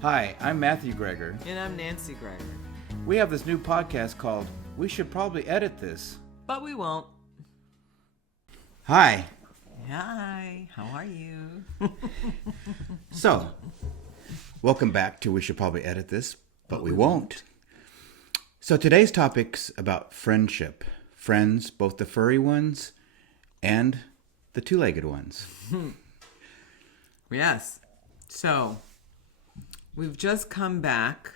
Hi, I'm Matthew Greger. And I'm Nancy Greger. We have this new podcast called We Should Probably Edit This. But we won't. Hi. Hi, how are you? So, welcome back to We Should Probably Edit This, but we won't. So today's topic's about friendship. Friends, both the furry ones and the two-legged ones. Yes. So, we've just come back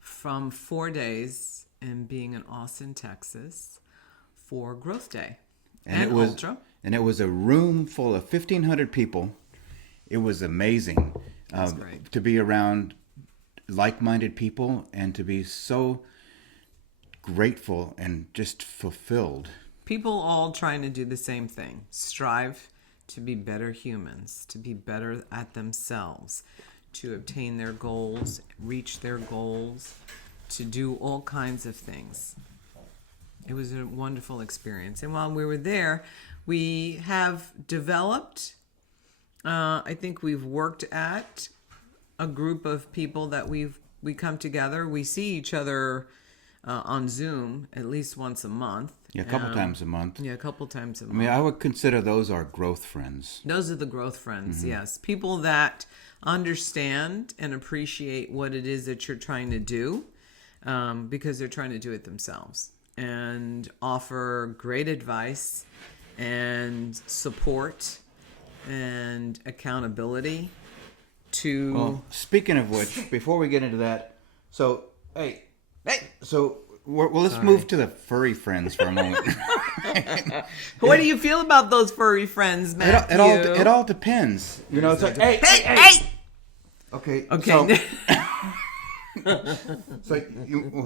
from 4 days and being in Austin, Texas for GrowthDay and Ultra. And it was a room full of 1,500 people. It was amazing Great. to be around like-minded people and to be so grateful and just fulfilled. People all trying to do the same thing. Strive to be better humans, to be better at themselves, to obtain their goals, reach their goals, to do all kinds of things. It was a wonderful experience. And while we were there, we have developed, I think we've worked at a group of people that we come together. We see each other on Zoom at least once a month. Yeah, a couple times a month. Yeah, a couple times a month. I mean, I would consider those our growth friends. Those are the growth friends, yes. People that understand and appreciate what it is that you're trying to do because they're trying to do it themselves, and offer great advice and support and accountability to... Well, speaking of which, before we get into that, so, let's move to the furry friends for a moment. What do you feel about those furry friends, Matthew? It all depends. You know, it's like, hey! Okay. So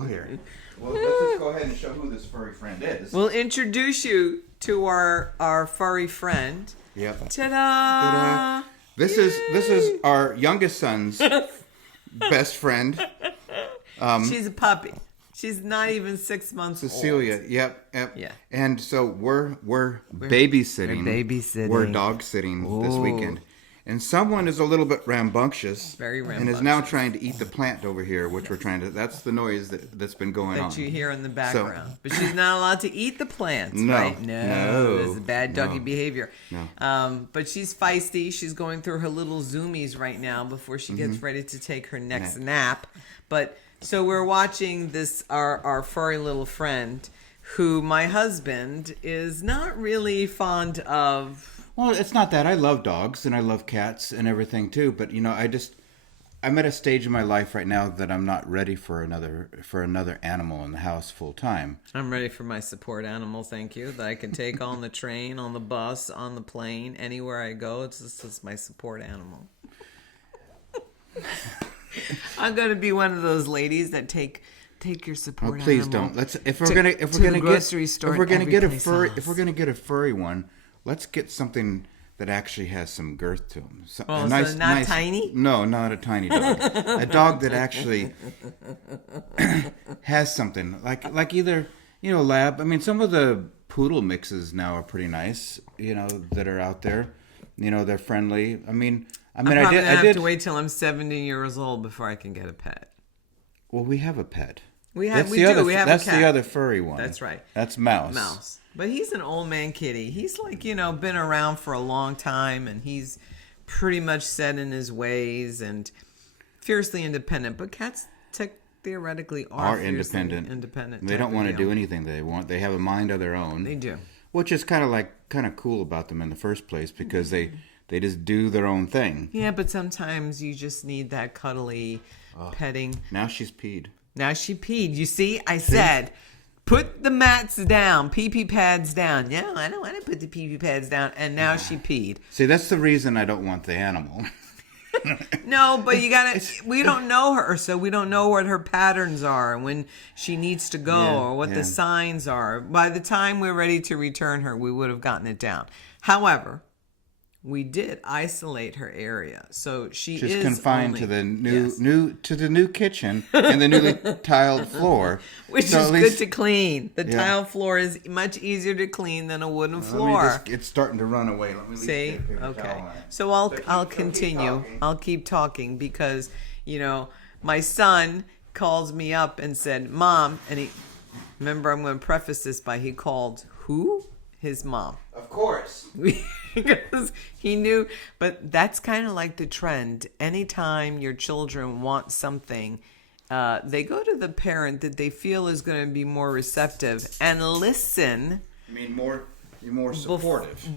here. Well, let's just go ahead and show who this furry friend is. We'll introduce you to our furry friend. Yep. Ta-da! This is our youngest son's best friend. She's a puppy. She's not even 6 months old. Celia. Yep. Yeah. And so we're babysitting. We're dog sitting this weekend. And someone is a little bit rambunctious. Very rambunctious. And is now trying to eat the plant over here, which we're trying to... That's the noise that's been going on. That you hear in the background. But she's not allowed to eat the plants, No, right? no. This is bad doggy behavior. No. But she's feisty. She's going through her little zoomies right now before she gets ready to take her next nap. But so we're watching this, our furry little friend, who my husband is not really fond of. Well, it's not that. I love dogs and I love cats and everything too. But, you know, I'm at a stage in my life right now that I'm not ready for another animal in the house full time. I'm ready for my support animal, thank you, that I can take on the train, on the bus, on the plane, anywhere I go. It's just my support animal. I'm going to be one of those ladies that take your support animal. Please don't. If we're going to get a furry one, let's get something that actually has some girth to them. So not tiny? No, not a tiny dog. A dog that actually has something like either, you know, lab. I mean, some of the poodle mixes now are pretty nice, you know, that are out there. You know, they're friendly. I probably have to wait till I'm 70 years old before I can get a pet. Well, we have a pet. We have a cat. That's the other furry one. That's right. That's Mouse. Mouse. But he's an old man kitty. He's like, you know, been around for a long time, and he's pretty much set in his ways and fiercely independent. But cats theoretically are independent. They don't want to do anything they want. They have a mind of their own. They do. Which is kind of cool about them in the first place, because they just do their own thing. Yeah, but sometimes you just need that cuddly petting. Now she's peed. You see, I said, put the mats down, pee-pee pads down. Yeah, I don't want to put the pee-pee pads down. And now she peed. See, that's the reason I don't want the animal. No, but we don't know her, so we don't know what her patterns are and when she needs to go or what the signs are. By the time we're ready to return her, we would have gotten it down. However, we did isolate her area, so she's confined to the new kitchen and the newly tiled floor, which is good to clean. The tile floor is much easier to clean than a wooden floor. It's starting to run away. Let me see. Okay, so I'll continue. I'll keep talking because My son calls me up and said, Mom, and remember, I'm going to preface this by he called who? His mom. Of course. Because he knew, but that's kind of like the trend. Anytime your children want something, they go to the parent that they feel is going to be more receptive and listen. I mean, more supportive.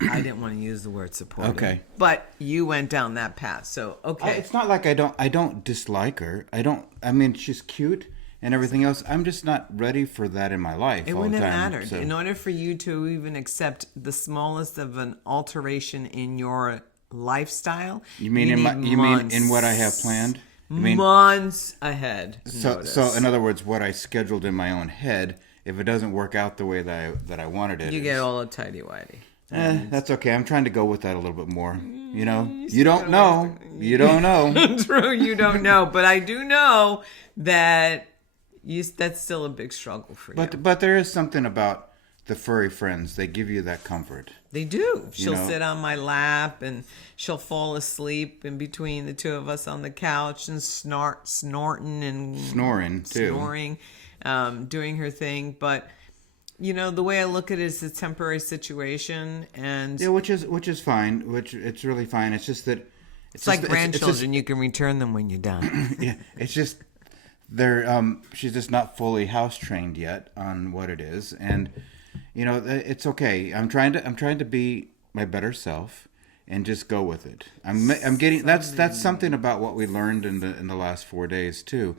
I didn't want to use the word supportive. Okay. But you went down that path, so okay. It's not like I don't dislike her. I mean, she's cute and everything else. I'm just not ready for that in my life. It all the wouldn't have time, mattered. so. In order for you to even accept the smallest of an alteration in your lifestyle, You mean in what I have planned? You mean, months ahead. so in other words, what I scheduled in my own head, if it doesn't work out the way that I wanted it, you get all a tighty-whitey. that's okay. I'm trying to go with that a little bit more. You don't know. You don't know. True, you don't know, but I do know that that's still a big struggle for you. But there is something about the furry friends. They give you that comfort. They do. She'll sit on my lap and she'll fall asleep in between the two of us on the couch and snoring too. Doing her thing. But the way I look at it is a temporary situation, and which is fine. Which it's really fine. It's just that it's like grandchildren. You can return them when you're done. Yeah, it's just she's just not fully house trained yet on what it is, and it's okay. I'm trying to be my better self and just go with it. I'm getting that's something about what we learned in the last 4 days too.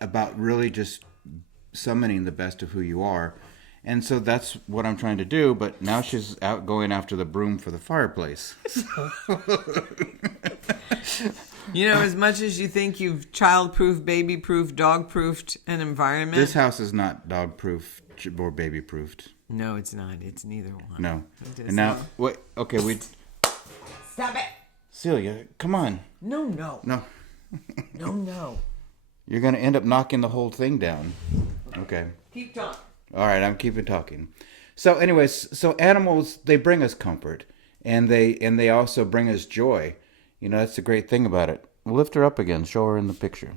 About really just summoning the best of who you are. And so that's what I'm trying to do, but now she's out going after the broom for the fireplace. As much as you think you've child-proofed, baby-proofed, dog-proofed an environment. This house is not dog-proof or baby-proofed. No, it's not. It's neither one. No. And now, wait, okay, Stop it! Celia, come on. No. No. No. You're going to end up knocking the whole thing down. Okay. Keep talking. All right, I'm keeping talking. So anyways, animals, they bring us comfort, and they also bring us joy. That's the great thing about it. We'll lift her up again. Show her in the picture.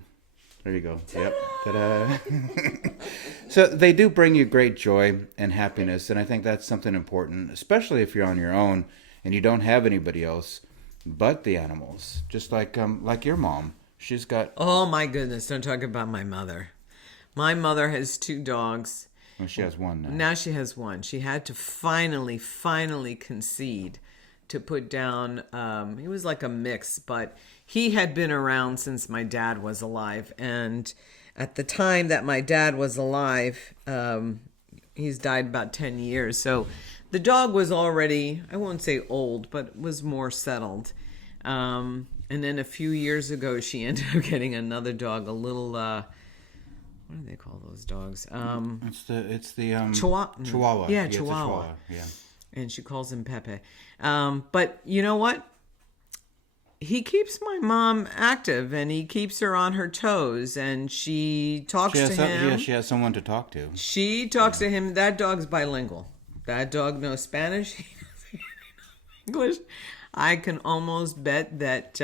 There you go. Ta-da! Yep. Ta-da! So they do bring you great joy and happiness, and I think that's something important, especially if you're on your own and you don't have anybody else but the animals. Just like your mom. She's got... Oh, my goodness. Don't talk about my mother. My mother has 2 dogs. Well, she has one now. Now she has one. She had to finally concede to put down... he was like a mix, but he had been around since my dad was alive. And at the time that my dad was alive, he's died about 10 years. So the dog was already, I won't say old, but was more settled. And then a few years ago, she ended up getting another dog, a little, what do they call those dogs? It's the Chihuahua. Yeah, Chihuahua. Yeah. And she calls him Pepe. But you know what? He keeps my mom active, and he keeps her on her toes, and she talks to him. Yeah, she has someone to talk to. She talks to him. That dog's bilingual. That dog knows Spanish. He knows English. I can almost bet that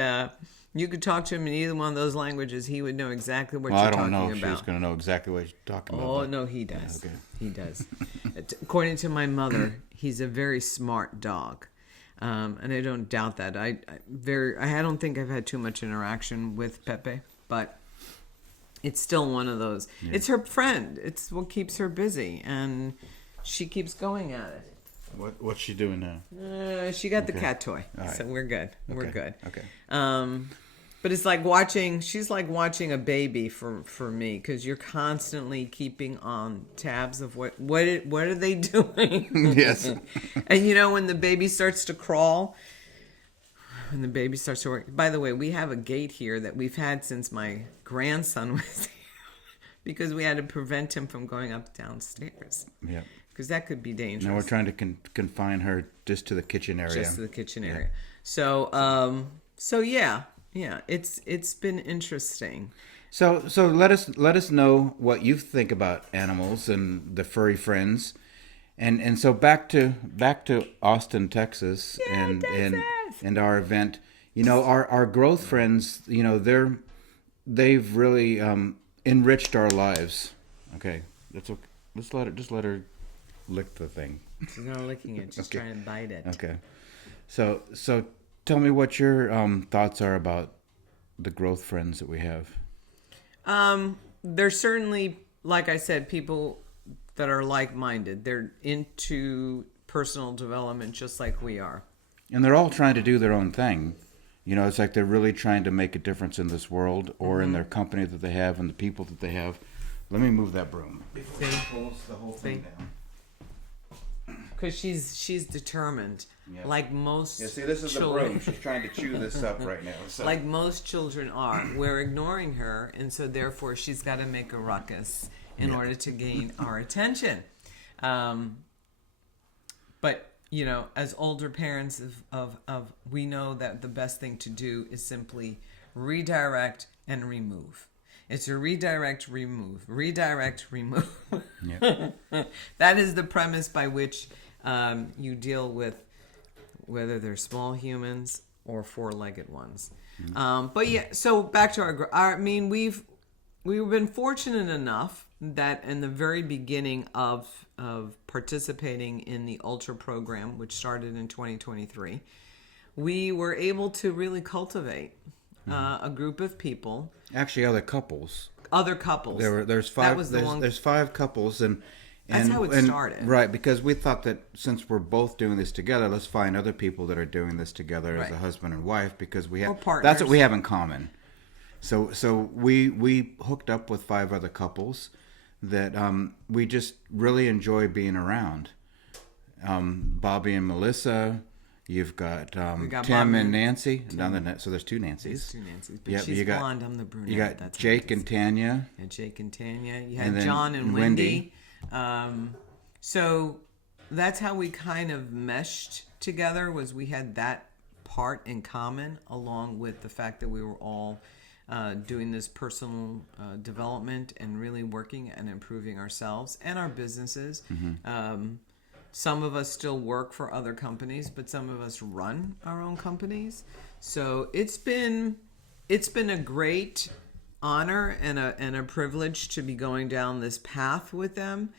you could talk to him in either one of those languages. He would know exactly what you're talking about. I don't know if she's going to know exactly what you're talking about. Oh, no, he does. Yeah, okay. He does. According to my mother, he's a very smart dog. And I don't doubt that. I don't think I've had too much interaction with Pepe, but it's still one of those. Yeah. It's her friend. It's what keeps her busy, and she keeps going at it. What's she doing now? She got the cat toy, right. So we're good. Okay. We're good. Okay. But it's like she's like watching a baby for me, because you're constantly keeping on tabs of what are they doing? Yes. And when the baby starts to crawl, when the baby starts to work. By the way, we have a gate here that we've had since my grandson was here, because we had to prevent him from going up downstairs. Yeah. Because that could be dangerous. Now we're trying to confine her just to the kitchen area. Just to the kitchen area. So, yeah, it's been interesting. So let us know what you think about animals and the furry friends, and so back to Austin, Texas, and our event. Our growth friends, they've really enriched our lives. Okay, that's okay. Just let her lick the thing. She's not licking it. She's trying to bite it. Okay. So tell me what your thoughts are about the growth friends that we have. There's certainly, like I said, people that are like-minded. They're into personal development just like we are. And they're all trying to do their own thing. It's like they're really trying to make a difference in this world or in their company that they have and the people that they have. Let me move that broom before it pulls the whole thing down. Because she's determined, Yeah. like most. Yeah, see, this is children. the broom. She's trying to chew this up right now. So. Like most children are. We're ignoring her, and so therefore she's got to make a ruckus in order to gain our attention. But as older parents of we know that the best thing to do is simply redirect and remove. It's a redirect, remove. Redirect, remove. Yeah. That is the premise by which you deal with whether they're small humans or four-legged ones. But yeah, so back to we've been fortunate enough that in the very beginning of participating in the Ultra program, which started in 2023, we were able to really cultivate a group of people. Actually, other couples. There's five. That was the one. There's 5 couples, and That's how it started. Right, because we thought that since we're both doing this together, let's find other people that are doing this together as a husband and wife, because we have that's what we have in common. So we hooked up with 5 other couples that we just really enjoy being around. Bobby and Melissa. You've got, Tim Bobby and Nancy. So there's 2 Nancys. There's 2 Nancys. But she's blonde, I'm the brunette. You got That's Jake and Tanya. Yeah, Jake and Tanya. You had then John and Wendy. So that's how we kind of meshed together, was we had that part in common, along with the fact that we were all doing this personal development and really working and improving ourselves and our businesses. Some of us still work for other companies, but some of us run our own companies. So it's been a great honor and a privilege to be going down this path with them,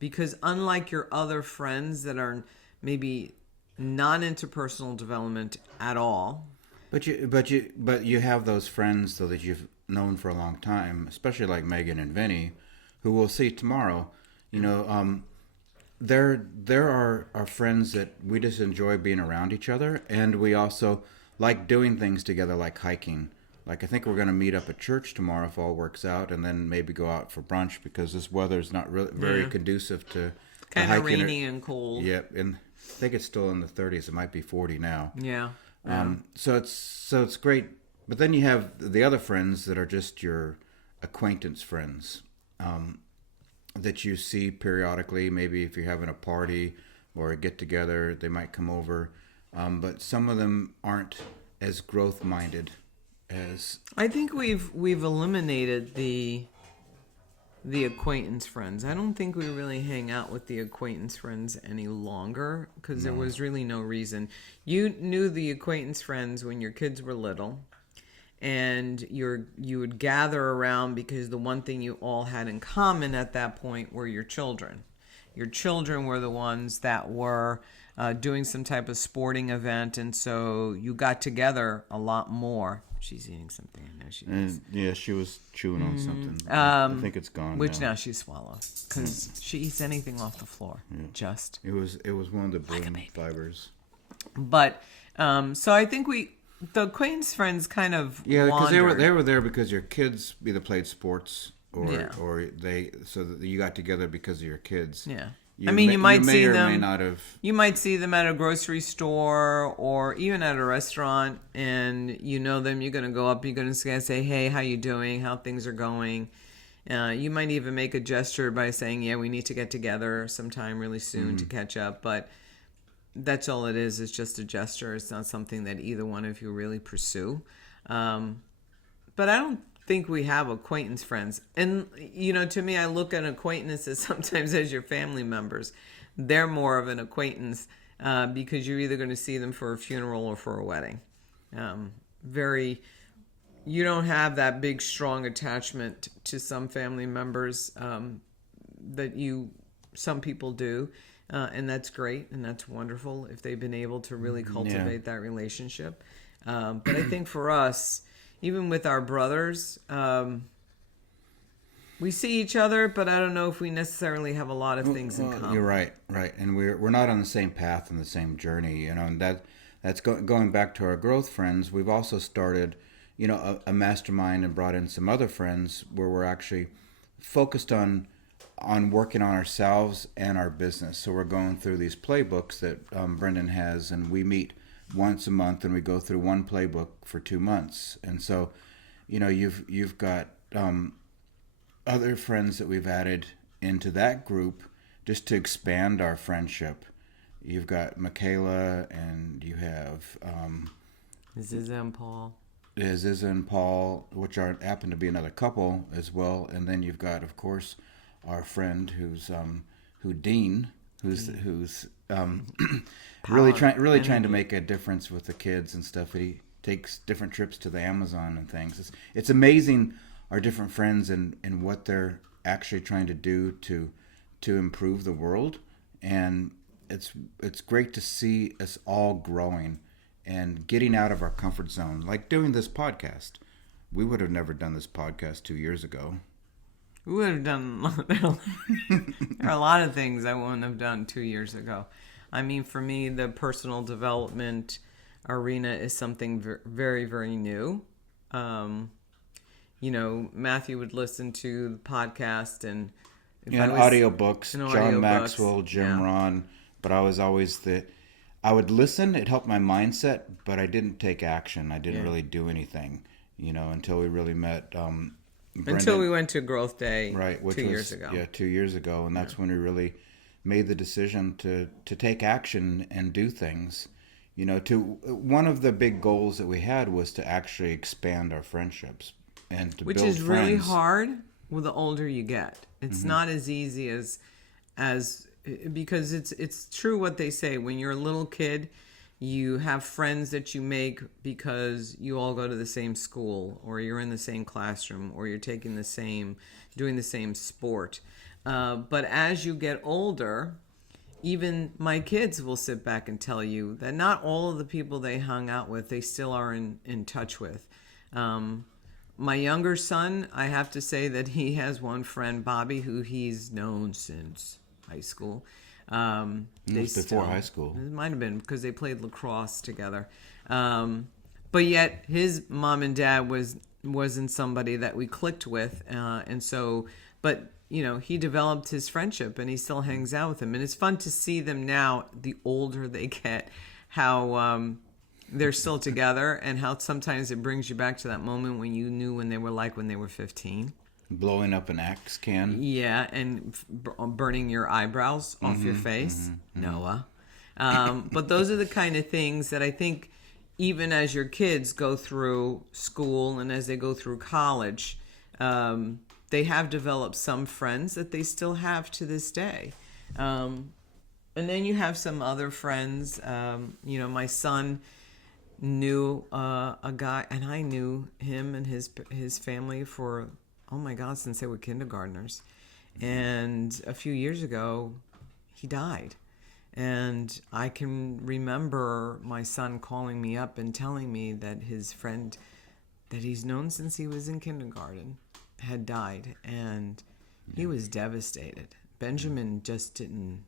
because unlike your other friends that are maybe not into personal development at all, But you have those friends though that you've known for a long time, especially like Megan and Vinny, who we'll see tomorrow. There are friends that we just enjoy being around each other, and we also like doing things together, like hiking. Like I think we're going to meet up at church tomorrow if all works out, and then maybe go out for brunch because this weather is not really very conducive to kind of hiking. rainy and cold. Yep, and I think it's still in the 30s. It might be 40 now. Yeah. So it's great. But then you have the other friends that are just your acquaintance friends. That you see periodically. Maybe if you're having a party or a get-together, they might come over. But some of them aren't as growth-minded as... I think we've eliminated the acquaintance friends. I don't think we really hang out with the acquaintance friends any longer, because there was really no reason. You knew the acquaintance friends when your kids were little, and you would gather around because the one thing you all had in common at that point were your children. Your children were the ones that were doing some type of sporting event, and so you got together a lot more. She's eating something. I know she is. Yeah, she was chewing on something. I think it's gone which now she swallows, because she eats anything off the floor. Just it was one of the broom fibers. But so I think the acquaintance friends kind of because wandered. they were there because your kids either played sports or that you got together because of your kids. Yeah. You you might see them. May not have. You might see them at a grocery store or even at a restaurant, and you know them. You're going to go up. You're going to say, "Hey, how you doing? How things are going?" You might even make a gesture by saying, "Yeah, we need to get together sometime really soon to catch up." But that's all it is. It's just a gesture. It's not something that either one of you really pursue. But I don't think we have acquaintance friends. And, to me, I look at acquaintances sometimes as your family members. They're more of an acquaintance because you're either going to see them for a funeral or for a wedding. You don't have that big, strong attachment to some family members some people do. And that's great, and that's wonderful if they've been able to really cultivate that relationship. But I think for us, even with our brothers, we see each other, but I don't know if we necessarily have a lot of things in common. You're right, and we're not on the same path and the same journey, and that's going back to our growth friends. We've also started, a mastermind and brought in some other friends where we're actually focused on working on ourselves and our business. So we're going through these playbooks that Brendan has, and we meet once a month and we go through one playbook for 2 months. And so, you've got other friends that we've added into that group just to expand our friendship. You've got Michaela, and you have Ziza and Paul. Ziza and Paul, which happen to be another couple as well. And then you've got, of course, our friend who's Dean, who's really trying to make a difference with the kids and stuff. He takes different trips to the Amazon and things. It's amazing, our different friends and what they're actually trying to do to improve the world. And it's great to see us all growing and getting out of our comfort zone, like doing this podcast. We would have never done this podcast 2 years ago. We would have done, there are a lot of things I wouldn't have done 2 years ago. I mean, for me, the personal development arena is something very, very new. Matthew would listen to the podcast and audiobooks, John Maxwell, Jim Rohn, but I was always I would listen, it helped my mindset, but I didn't take action. I didn't really do anything, until we really met Brendan. Until we went to GrowthDay, right, which 2 was, years ago. Yeah, 2 years ago, and that's when we really made the decision to take action and do things. One of the big goals that we had was to actually expand our friendships and to build friends. Which is really hard the older you get. It's not as easy as because it's true what they say. When you're a little kid, you have friends that you make because you all go to the same school, or you're in the same classroom, or you're doing the same sport. But as you get older, even my kids will sit back and tell you that not all of the people they hung out with, they still are in touch with. My younger son, I have to say that he has one friend, Bobby, who he's known since high school. Before high school. It might have been because they played lacrosse together. But yet his mom and dad wasn't somebody that we clicked with. But he developed his friendship and he still hangs out with them. And it's fun to see them now, the older they get, how they're still together, and how sometimes it brings you back to that moment when you knew when they were 15. Blowing up an axe can. Yeah, and burning your eyebrows off your face. Noah. But those are the kind of things that I think even as your kids go through school and as they go through college, they have developed some friends that they still have to this day. And then you have some other friends. My son knew a guy, and I knew him and his family for, oh my God, since they were kindergartners. And a few years ago, he died. And I can remember my son calling me up and telling me that his friend that he's known since he was in kindergarten had died. And he was devastated. Benjamin just didn't.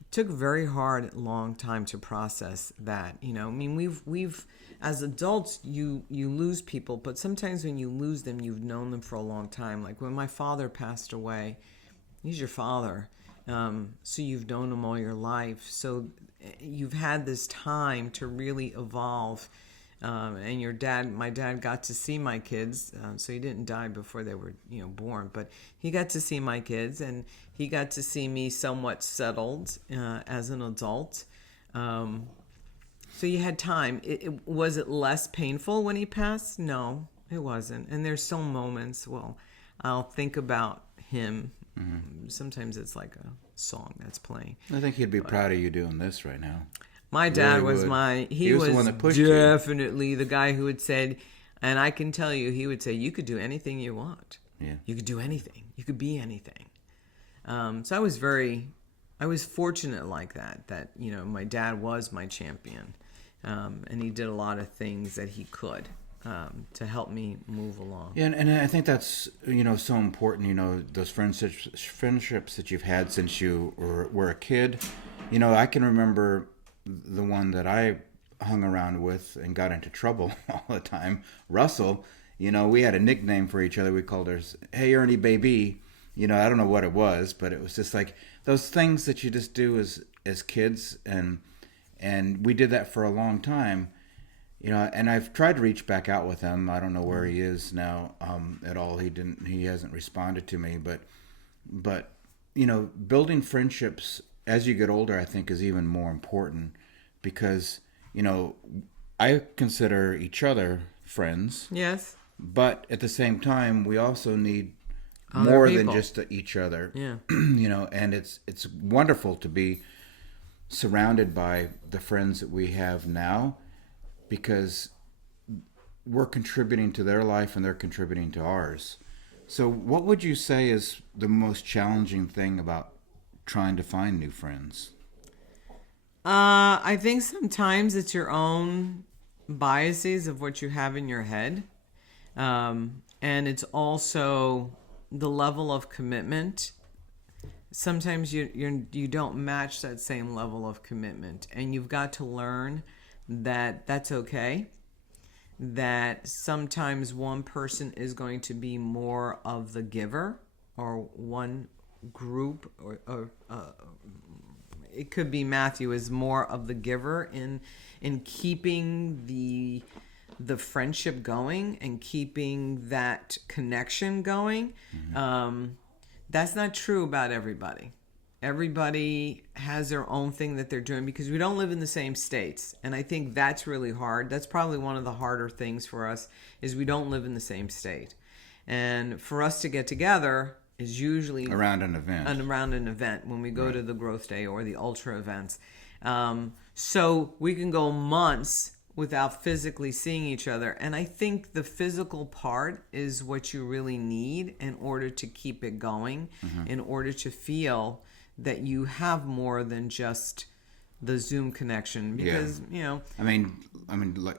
It took a very long time to process that. I mean, we've as adults, you lose people, but sometimes when you lose them, you've known them for a long time. Like when my father passed away, he's your father. So you've known him all your life. So you've had this time to really evolve. And my dad got to see my kids. So he didn't die before they were, born, but he got to see my kids, and he got to see me somewhat settled, as an adult. So you had time. Was it less painful when he passed? No, it wasn't. And there's still moments, I'll think about him Sometimes it's like a song that's playing. I think he'd be proud of you doing this right now. My dad Really was would. he was the one that pushed you. definitely the guy who had said, and I can tell you, he would say, you could do anything you want. Yeah. You could do anything. You could be anything. So I was fortunate like that, my dad was my champion. And he did a lot of things that he could to help me move along. Yeah, and I think that's, so important, those friendships that you've had since you were a kid. I can remember the one that I hung around with and got into trouble all the time, Russell. We had a nickname for each other. We called ours, "Hey Ernie Baby." I don't know what it was, but it was just like those things that you just do as kids, and we did that for a long time. And I've tried to reach back out with him. I don't know where he is now at all. He hasn't responded to me, but building friendships as you get older, I think, is even more important because, I consider each other friends. Yes. But at the same time, we also need Other more people. than just each other. Yeah. And it's wonderful to be surrounded by the friends that we have now because we're contributing to their life and they're contributing to ours. So what would you say is the most challenging thing about trying to find new friends? I think sometimes it's your own biases of what you have in your head. And it's also the level of commitment. Sometimes you don't match that same level of commitment, and you've got to learn that that's okay. That sometimes one person is going to be more of the giver, or one group, or it could be Matthew is more of the giver in keeping the friendship going and keeping that connection going. That's not true about everybody. Everybody has their own thing that they're doing because we don't live in the same states. And I think that's really hard. That's probably one of the harder things for us is we don't live in the same state. And for us to get together is usually Around an event. When we go to the GrowthDay or the ultra events. So we can go months without physically seeing each other. And I think the physical part is what you really need in order to keep it going, in order to feel that you have more than just the Zoom connection. Because, I mean,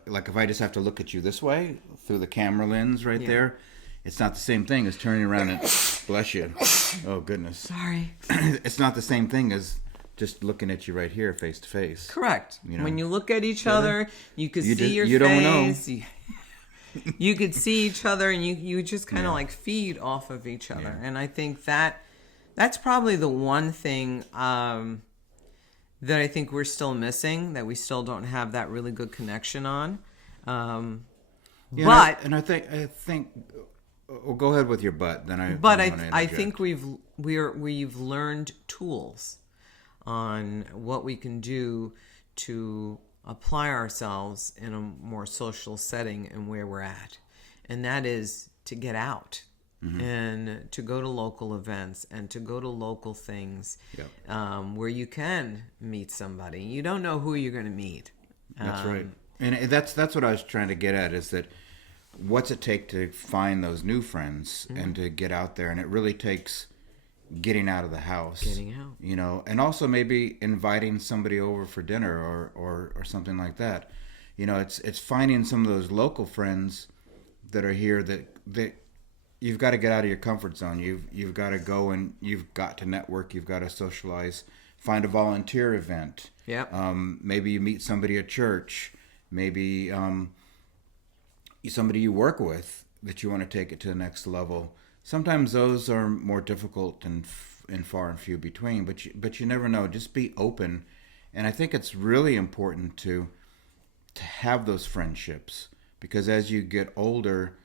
like if I just have to look at you this way through the camera lens right there, it's not the same thing as turning around and bless you. Oh goodness. Sorry. It's not the same thing as just looking at you right here face to face. Correct. When you look at each other, you could see your you face. Don't know. You could see each other, and you just kind of like feed off of each other. And I think that's probably the one thing that I think we're still missing, that we still don't have that really good connection on. I think. Well, go ahead with your butt. Then I think we've learned tools on what we can do to apply ourselves in a more social setting and where we're at. And that is to get out and to go to local events and to go to local things where you can meet somebody. You don't know who you're going to meet. That's right. And that's what I was trying to get at is that what's it take to find those new friends and to get out there? And it really takes getting out of the house, and also maybe inviting somebody over for dinner or something like that. It's finding some of those local friends that are here that you've got to get out of your comfort zone. You've got to go and you've got to network. You've got to socialize. Find a volunteer event. Maybe you meet somebody at church. Maybe somebody you work with that you want to take it to the next level. Sometimes those are more difficult and far and few between, but you never know. Just be open, and I think it's really important to have those friendships because as you get older,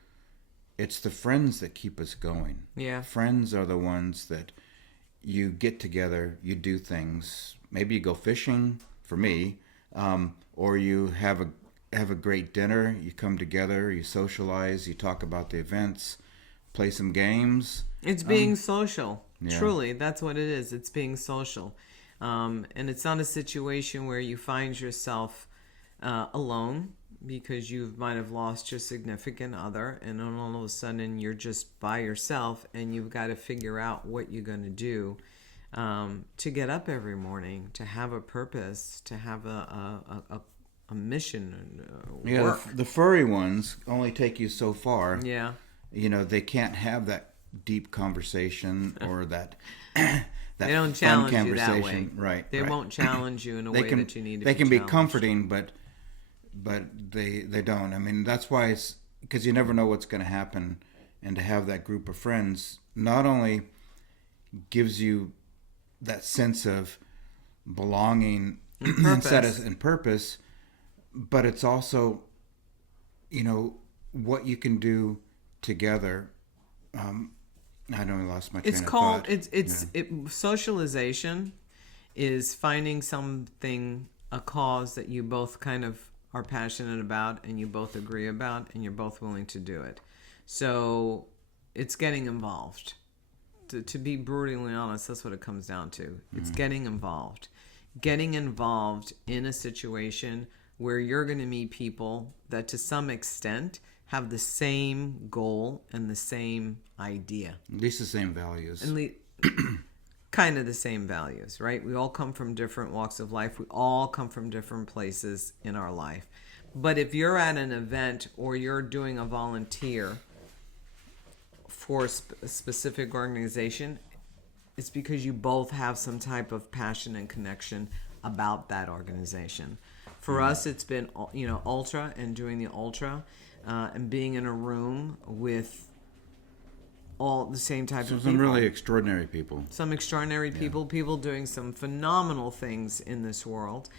it's the friends that keep us going. Yeah, friends are the ones that you get together, you do things. Maybe you go fishing for me, or you have a great dinner. You come together, you socialize, you talk about the events. Play some games. It's being social. Yeah. Truly, that's what it is. It's being social. And it's not a situation where you find yourself alone because you might have lost your significant other, and then all of a sudden you're just by yourself, and you've got to figure out what you're going to do to get up every morning, to have a purpose, to have a mission and Yeah, work. the furry ones only take you so far. Yeah. You know, they can't have that deep conversation or that that They don't fun challenge you that conversation. way. Right. They right. won't challenge you in a They way can that you need to they be can be challenged. comforting, but they don't. I mean, that's why it's because you never know what's going to happen, and to have that group of friends not only gives you that sense of belonging and purpose, but it's also, you know, what you can do together. I know I lost my train It's of called thought. socialization is finding something, a cause that you both kind of are passionate about and you both agree about and you're both willing to do it. So it's getting involved. To be brutally honest, that's what it comes down to. It's getting involved. Getting involved in a situation where you're going to meet people that to some extent have the same goal and the same idea. At least the same values. And kind of the same values, right? We all come from different walks of life. We all come from different places in our life. But if you're at an event or you're doing a volunteer for a specific organization, it's because you both have some type of passion and connection about that organization. For us, it's been, ultra and doing the ultra and being in a room with all the same type of people. Some really extraordinary people. Some extraordinary people, people doing some phenomenal things in this world,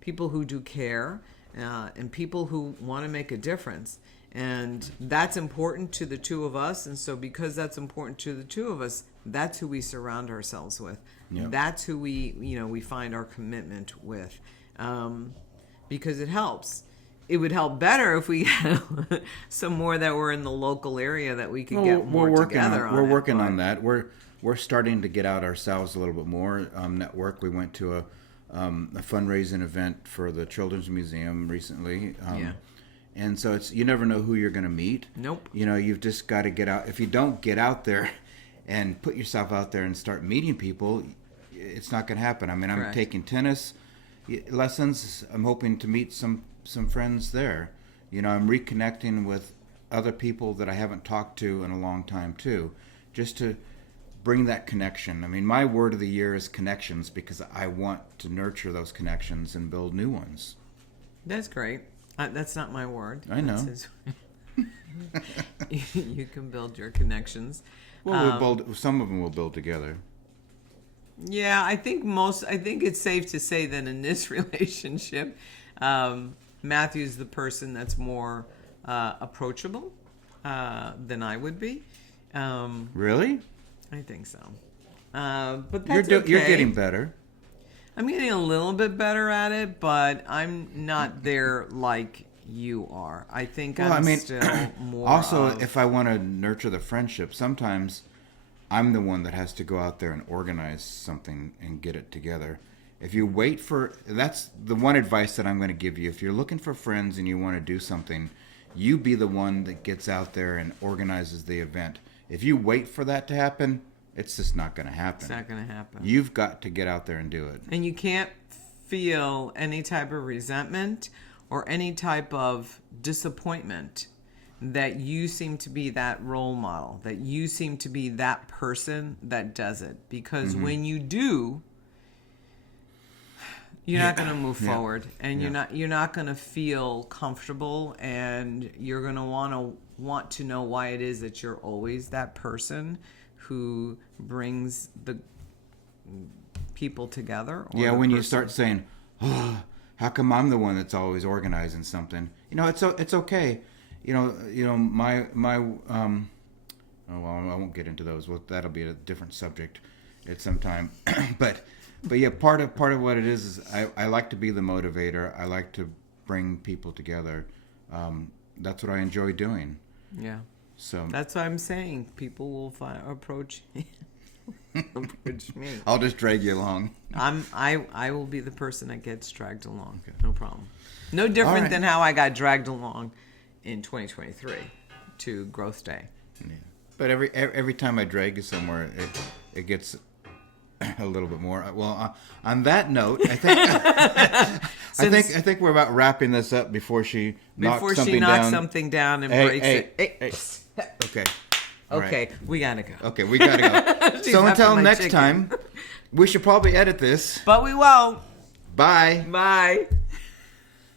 people who do care, and people who want to make a difference. And that's important to the two of us. And so because that's important to the two of us, that's who we surround ourselves with. Yeah. That's who we find our commitment with. Because it helps. It would help better if we had some more that were in the local area that we could get more together on. We're working on that. We're starting to get out ourselves a little bit more. Network. We went to a fundraising event for the Children's Museum recently. And so you never know who you're going to meet. Nope. You know, you've just got to get out. If you don't get out there and put yourself out there and start meeting people, it's not going to happen. I mean, I'm taking tennis lessons. I'm hoping to meet some friends there. You know, I'm reconnecting with other people that I haven't talked to in a long time too, just to bring that connection. I mean, my word of the year is connections because I want to nurture those connections and build new ones. That's great. That's not my word. I know. You can build your connections. Well, some of them we'll build together. Yeah, I think it's safe to say that in this relationship, Matthew's the person that's more approachable than I would be. Really? I think so. But that's okay. You're getting better. I'm getting a little bit better at it, but I'm not there like you are. I think still more. Also, if I want to nurture the friendship, sometimes I'm the one that has to go out there and organize something and get it together. If you wait that's the one advice that I'm going to give you. If you're looking for friends and you want to do something, you be the one that gets out there and organizes the event. If you wait for that to happen, it's just not going to happen. It's not going to happen. You've got to get out there and do it. And you can't feel any type of resentment or any type of disappointment that you seem to be that role model, that you seem to be that person that does it. Because when you do, you're not going to move forward, and you're not going to feel comfortable, and you're going to want to know why it is that you're always that person who brings the people together. When you start saying, "Oh, how come I'm the one that's always organizing something?" You know, it's okay. You know, my I won't get into those. Well, that'll be a different subject at some time. but yeah, part of what it is I like to be the motivator. I like to bring people together. That's what I enjoy doing. Yeah. So that's what I'm saying. People will approach Approach me. I'll just drag you along. I will be the person that gets dragged along. No problem. No different right. than how I got dragged along in 2023 to GrowthDay. Yeah. But every time I drag you somewhere, it gets a little bit more. Well, on that note, I think I think we're about wrapping this up before she knocks something down and breaks it. Hey. Okay. All Okay, right. we gotta go. Okay, we gotta go. She's So after until my next chicken. time, we should probably edit this. But we won't. Bye. Bye.